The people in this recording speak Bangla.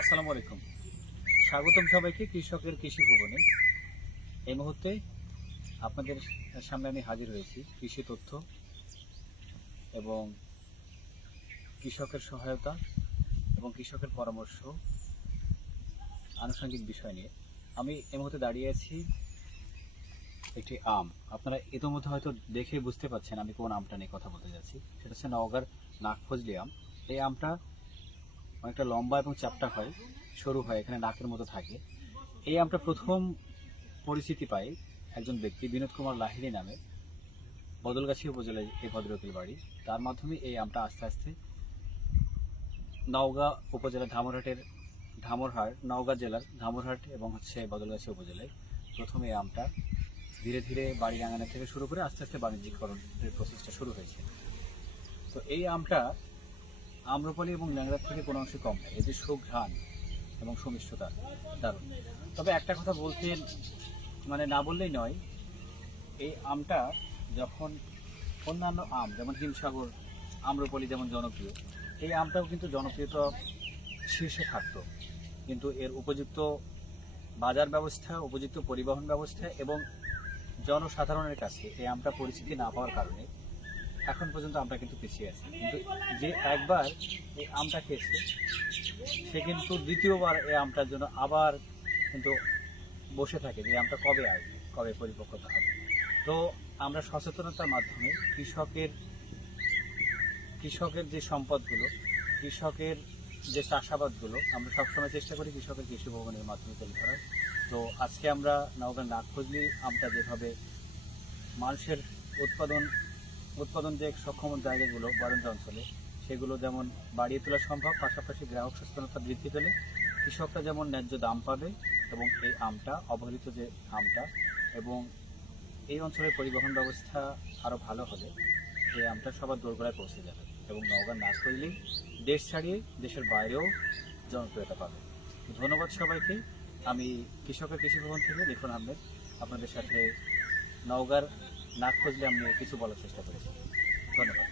আসসালামু আলাইকুম। স্বাগতম সবাইকে কৃষকের কৃষি ভবনে। এই মুহূর্তে আপনাদের সামনে আমি হাজির হয়েছি কৃষি তথ্য এবং কৃষকের সহায়তা এবং কৃষকের পরামর্শ আনুষঙ্গিক বিষয় নিয়ে। আমি এই মুহূর্তে দাঁড়িয়ে আছি একটি আম। আপনারা ইতিমধ্যে হয়তো দেখে বুঝতে পারছেন আমি কোন আমটা নিয়ে কথা বলতে যাচ্ছি। সেটা হচ্ছে নওগাঁর নাকফজলি আম। এই আমটা অনেকটা লম্বা এবং চ্যাপ্টা হয়, সরু হয়, এখানে নাকের মতো থাকে। এই আমটা প্রথম পরিচিতি পাই একজন ব্যক্তি বিনোদ কুমার লাহিড়ী নামে, বদলগাছি উপজেলায় এই ভদ্রলোকের বাড়ি। তার মাধ্যমে এই আমটা আস্তে আস্তে নওগাঁ উপজেলার নওগাঁ জেলার ধামরহাট এবং বদলগাছি উপজেলায় প্রথমে এই আমটা ধীরে ধীরে বাড়ি আঙানা থেকে শুরু করে আস্তে আস্তে বাণিজ্যিকরণের প্রসেসটা শুরু হয়েছে। তো এই আমটা আম্রপালি এবং ল্যাংড়ার থেকে কোনো অংশে কম নয়। এই যে সুঘ্রাণ এবং সমিষ্টতা দারুণ। তবে একটা কথা বলতে না বললেই নয়, এই আমটা যখন অন্যান্য আম যেমন হিমসাগর, আম্রপলি যেমন জনপ্রিয়, এই আমটাও কিন্তু জনপ্রিয়তা শীর্ষে থাকত, কিন্তু এর উপযুক্ত বাজার ব্যবস্থা, উপযুক্ত পরিবহন ব্যবস্থা এবং জনসাধারণের কাছে এই আমটা পরিচিতি না পাওয়ার কারণে এখন পর্যন্ত আমরা কিন্তু পিছিয়ে আছি। কিন্তু যে একবার এই আমটা খেয়েছে সে কিন্তু দ্বিতীয়বার এই আমটার জন্য আবার কিন্তু বসে থাকে যে আমটা কবে আসবে, কবে পরিপক্কতা হবে। তো আমরা সচেতনতার মাধ্যমে কৃষকের যে সম্পদগুলো, কৃষকের যে চাষাবাদগুলো আমরা সবসময় চেষ্টা করি কৃষকের কৃষি ভবনের মাধ্যমে তুলে ধরার। তো আজকে আমরা নওগাঁর নাকফজলি আমটা যেভাবে মানুষের উৎপাদন যে সক্ষম জায়গাগুলো বরেন্দ্র অঞ্চলে, সেগুলো যেমন বাড়িয়ে তোলা সম্ভব, পাশাপাশি গ্রাহক সচেতনতা বৃদ্ধি পেলে কৃষকরা যেমন ন্যায্য দাম পাবে এবং এই আমটা অবহেলিত যে আমটা এবং এই অঞ্চলের পরিবহন ব্যবস্থা আরও ভালো হলে এই আমটা সবার দোরগোড়ায় পৌঁছে যাবে এবং নওগাঁর নাকফজলি দেশ ছাড়িয়ে দেশের বাইরেও জনপ্রিয়তা পাবে। ধন্যবাদ সবাইকে। আমি কৃষকের কৃষি ভবন থেকে লিখন আহমেদ আপনাদের সাথে নওগাঁর নাকফজলি আম নিয়ে কিছু বলার চেষ্টা করেছি। ধন্যবাদ।